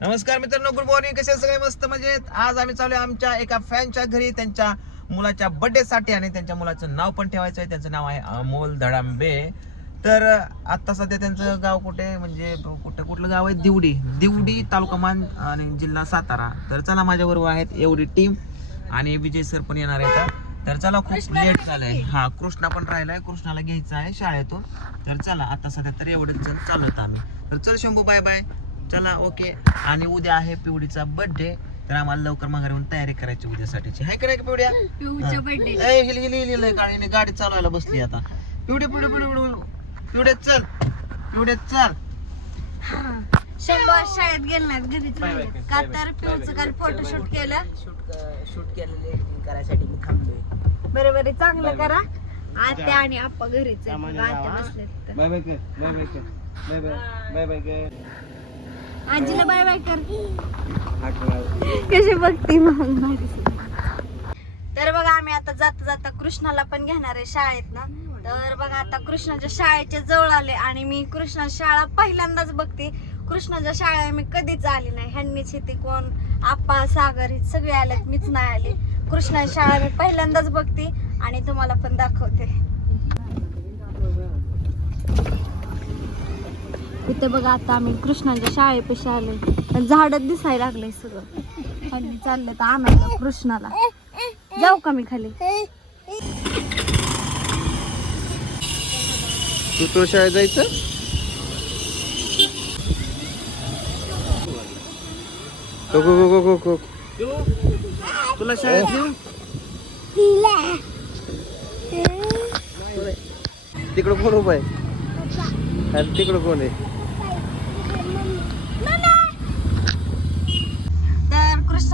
नमस्कार मित्रांनो good morning कसे सगळे मस्त मजेत? आज आम्ही चालू आहे आमच्या एका फॅनच्या घरी त्यांच्या मुलाच्या बर्थडे साठी आणि त्यांच्या मुलाचं नाव पण ठेवायचं आहे त्यांचं नाव आहे अमोल धडांबे. तर आता सध्या त्यांचं गाव कुठे? म्हणजे कुठं कुठलं गाव आहे? दिवडी. दिवडी तालुका मान आणि जिल्हा सातारा. तर चला माझ्याबरोबर आहेत एवढी टीम आणि विजय सर पण येणार आहेत. तर चला खूप लेट झालंय. हा कृष्णा पण राहिलाय. कृष्णाला घ्यायचा आहे शाळेतून. तर चला आता सध्या तर एवढंच चालत आम्ही. तर चल शंभू बाय बाय चला ओके आणि उद्या आहे पिवडीचा बर्थडे तर आम्हाला लवकर माघारी येऊन तयारी करायची उद्यासाठीची हाय करायची पिवड्या पिऊच्या बर्थडे हिल हिल हिल गाडीने गाडी चालवायला बसली आता पिवडे पिवडे पिवडे पिवडे पिवडे चल पिवडे चल शंभर शाळेत गेले नाहीत घरीच का तर पिऊचं काल फोटोशूट केलं शूट शूट केलेलं एडिटिंग करायसाठी मी थांबलोय बरोबर चांगलं करा आत्या आणि आप्पा घरीच आत्या. Bye bye bye bye bye bye bye आजीला बाय बाय कर. कशी बघती मग? तर बघा आम्ही आता जाता जाता कृष्णाला पण घेणार आहे शाळेत ना. तर बघा आता कृष्णाच्या शाळेच्या जवळ आले आणि मी कृष्णा शाळा पहिल्यांदाच बघते. कृष्णाच्या शाळा मी कधीच आली नाही. ह्यांनीच इथे कोण आप्पा सागर हे सगळे आलेत. मीच नाही आले. कृष्णाची शाळा मी पहिल्यांदाच बघते आणि तुम्हाला पण दाखवते. इथे बघा आता आम्ही कृष्णाच्या शाळेपाशी आलोय. झाडच दिसायला लागलंय सगळं. आणि चाललंय तर आणायला कृष्णाला. जाऊ का मी खाली? तू तो शाळेत जायचं? तुला शाळेत तिकडं कोण उभं आहे? आणि तिकडं कोण आहे?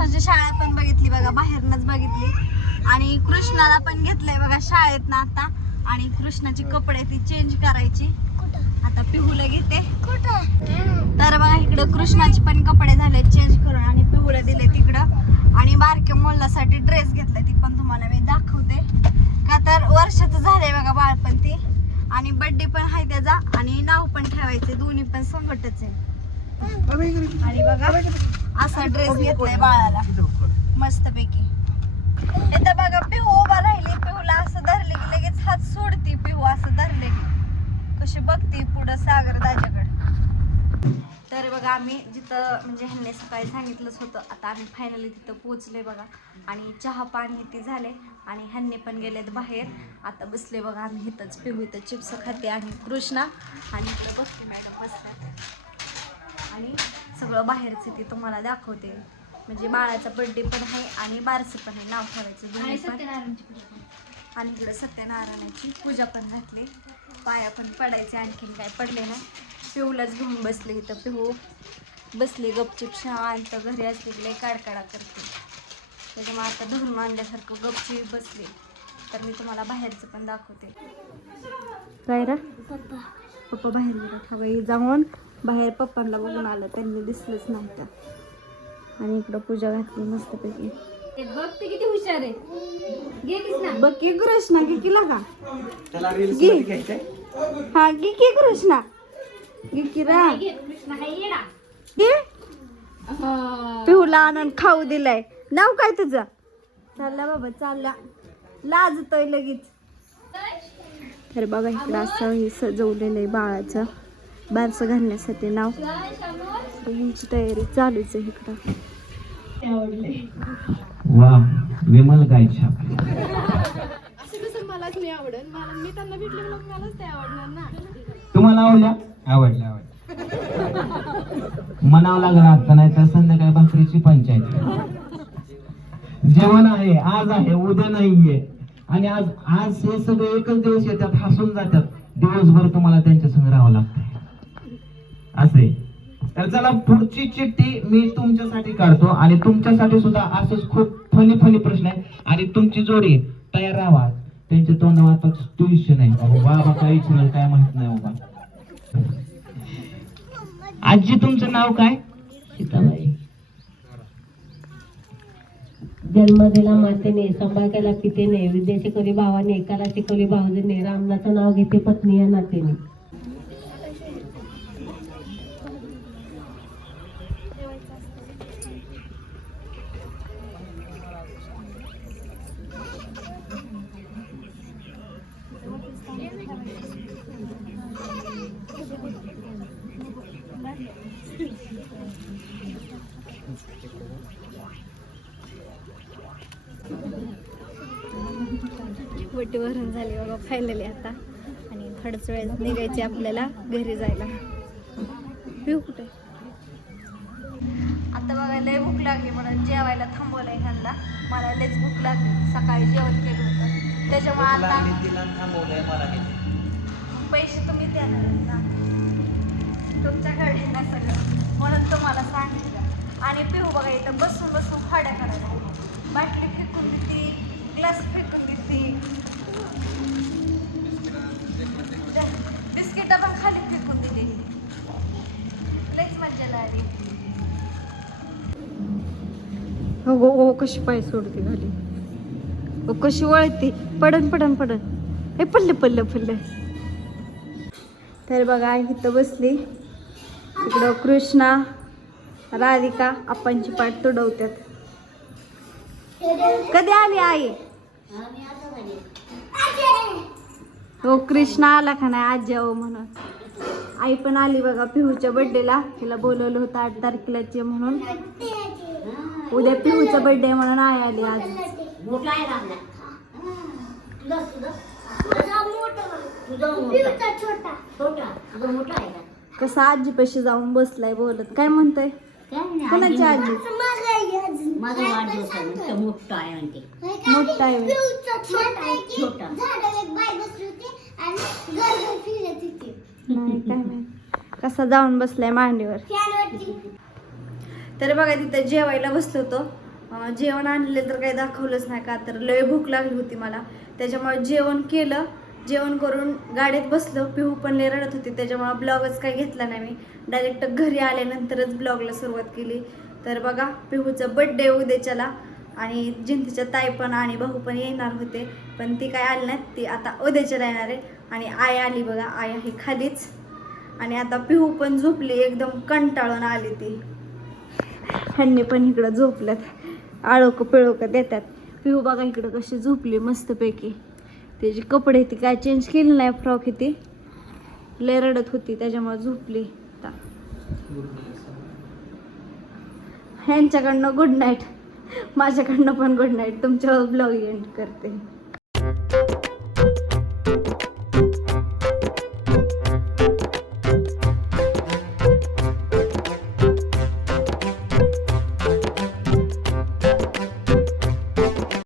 कृष्णाची शाळा पण बघितली बघा बाहेरनच बघितली. आणि कृष्णाला पण घेतलंय बघा शाळेत ना आता. आणि कृष्णाची कपडे ती चेंज करायची. आता पिहूला घेते. तर बघा इकडं कृष्णाचे पण कपडे झाले चेंज करून आणि पिहूला दिले तिकडं आणि बारक्या मुलासाठी ड्रेस घेतलाय ती पण तुम्हाला मी दाखवते. का तर वर्षाचं झालंय बघा बाळपण ती. आणि बर्थडे पण आहे त्याचा आणि नाव पण ठेवायचे दोन्ही पण संकटच आहे. आणि बघा असा ड्रेस घेतलाय बाळाला. मस्त पैकी इथं बघा पिहू उभा राहिली पिहूला असं धरले की लगेच हात सोडते पिहू असं धरले की. कशी बघते पुढं सागर दाजाकडे. तर बघा आम्ही जिथं म्हणजे ह्यांनी सकाळी सांगितलंच होतं आता आम्ही फायनली तिथं पोचले बघा. आणि चहा पाणी ते झाले. आणि ह्यांनी पण गेलेत बाहेर. आता बसले बघा आम्ही इथंच पिहू इथं चिप्स खाते आणि कृष्णा. आणि इकडे बसते मॅडम बसल्या आणि सगळं बाहेरचं ते तुम्हाला दाखवते. म्हणजे बाळाचा बर्थडे पण आहे आणि बारसं पण आहे नाव ठेवायचं दोन्ही पण. आणि इकडे सत्यनारायणाची पूजा पण घातली. पाया पण पडायचे आणखीन काय पडले नाही. पिहूलाच घेऊन बसले इथं पिहू बसली गपचिप शांत घरी असली की लय काडकाडा करते. त्याच्यामुळे आता धरून मांडल्यासारखं गपचिप बसली. तर मी तुम्हाला बाहेरचं पण दाखवते. काय रा? पप्पा बाहेर गेले हवाई जाऊन बाहेर पप्पांना बघून आलं त्यांनी दिसलंच नव्हतं. आणि इकडं पूजा घातली मस्तपैकी. बघते किती हुशार आहे. बघ की कृष्णा की किला हा की की कृष्णा. की की रा. पिहूला आनंद खाऊ दिलाय. नाव काय तुझं? चालला बाबा चालला. लाजतोय लगेच. तर बघा इकडं असं हे सजवलेलं आहे बाळाचं. बारसं घालण्यासाठी नाव. ह्यांची तयारी चालूच आहे इकडं. वा विमल गाय छाप. असं कसं मलाच नाही आवडत. मला मी त्यांना भेटले मग मलाच ते आवडणार ना. तुम्हाला आवडल्या आवडल्या आवडल्या म्हणावं लागलं आता नाही तर संध्याकाळी भाकरीची पंचायत. जेवण आहे आज आहे उद्या नाहीये. आणि आज आज हे सगळे एकच दिवस येतात हसून जातात. दिवसभर तुम्हाला त्यांच्या संग राहावं लागतंय. असे. तर चला पुढची चिठ्ठी मी तुमच्यासाठी काढतो आणि तुमच्यासाठी सुद्धा असंच खूप फनी फनी प्रश्न आहे आणि तुमची जोडी तयार राहा. त्यांच्या तोंडावर आता ट्युशन आहे. अहो बाबा काय विचारलं काय माहीत नाही बाबा. आजी तुमचं नाव काय? सीताबाई. जन्म दिला मातेने सांभाळ केला पितेने विद्या शिकवली भावाने कला शिकवली भाऊजीने रामनाचं नाव घेते पत्नी या नातेने. ओटी भरून झाली बघा फायनली आता. आणि थोड्याच वेळेत निघायचे आपल्याला घरी जायला. पिऊ कुठे? आता बघा लय भूक लागली म्हणून जेवायला थांबवलंय ह्यांना. मला लयच भूक लागली. सकाळी जेवण केलं होतं. त्याच्यामुळे आता तिला थांबवलंय मला पैसे तुम्ही देणार आहेत ना? तुमच्याकडे ना सगळं. म्हणून तुम्हाला सांगितलं. आणि पिऊ बघा इथं बसून बसून फाड्या करायला. हो हो कशी पाय सोडते खाली. हो कशी वळते. पडन पडन पडन. हे पडले पडलं पडलं तर बघा आई इथं बसली. इकडं कृष्णा राधिका आपांची पाठ तुडवतात कधी आली आई? हो कृष्णा आला का नाही? आज जाऊ म्हणून. आई पण आली बघा पिहूच्या बर्थडेला तिला बोलवलं होतं आठ तारखेलाचे म्हणून. उद्या पिहूचा बर्थडे म्हणून आई आली आज. मोठा आहे आपला तुझा तुझा तुझा मोठा छोटा. तुझा मोठा आहे का? कसा आजी पैसे जाऊन बसलाय बोलत. काय म्हणतोय? कोणाची आजी? माझा वाढदिवस आहे मोठा आहे म्हणते. मोठा आहे. व्हय. छोटा नाही काय नाही. कसा जाऊन बसलाय मांडीवर? तर बघा तिथं जेवायला बसलो होतो. जेवण आणले तर काही दाखवलंच नाही का? तर लय भूक लागली होती मला. त्याच्यामुळे जेवण केलं. जेवण करून गाडीत बसलो. पिहू पण लय रडत होती. त्याच्यामुळे ब्लॉगच काही घेतला नाही मी. डायरेक्ट घरी आल्यानंतरच ब्लॉगला सुरुवात केली. तर बघा पिहूचा बड्डे उद्याच्याला. आणि जिंतीच्या ताई पण आणि भाऊ पण येणार होते. पण ती काय आली नाहीत. ती आता उद्याच्याला येणार आहे. आणि आई आली बघा. आई आहे खालीच. आणि आता पिहू पण झोपली. एकदम कंटाळून आली ती. ह्यांनी पण इकडं झोपल्यात. आळोक पिळोक देतात. पिहू बघा इकडं कशी झोपली मस्तपैकी. त्याचे कपडे ती काय चेंज केली नाही फ्रॉक ती. लय रडत होती त्याच्यामुळे झोपली ह्यांच्याकडनं गुड नाईट माझ्याकडनं पण गुड नाईट तुमच्यावर ब्लॉग एंड करते.